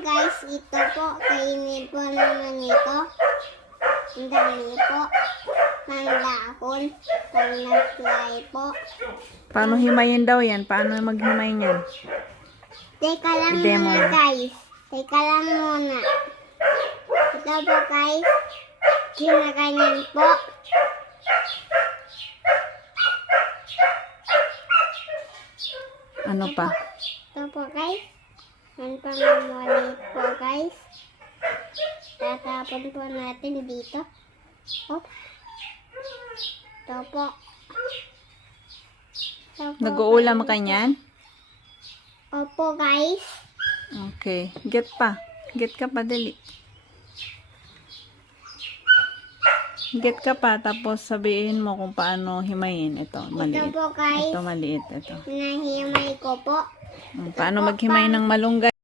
guys, ito po, kainin po naman ito. Ang dami po. Pangdahon, pang-fly po. Paano himayin daw yan? Paano maghimay niyan? Teka lang I-demo muna mo. guys. Teka lang muna. Ito po guys. Ginaganyan po. Ano pa? Ito po guys. Ang pangmamalit po guys. Tatapon po natin dito. Op. Ito po. Ito po, Nag-uulam guys. ka niyan? Opo guys. Okay. Get pa. Get ka pa, dali. Get ka pa, tapos sabihin mo kung paano himayin. Ito, maliit. Ito po guys. Ito, maliit. Ito. Nahimay ko po. Paano maghimay ng malunggay?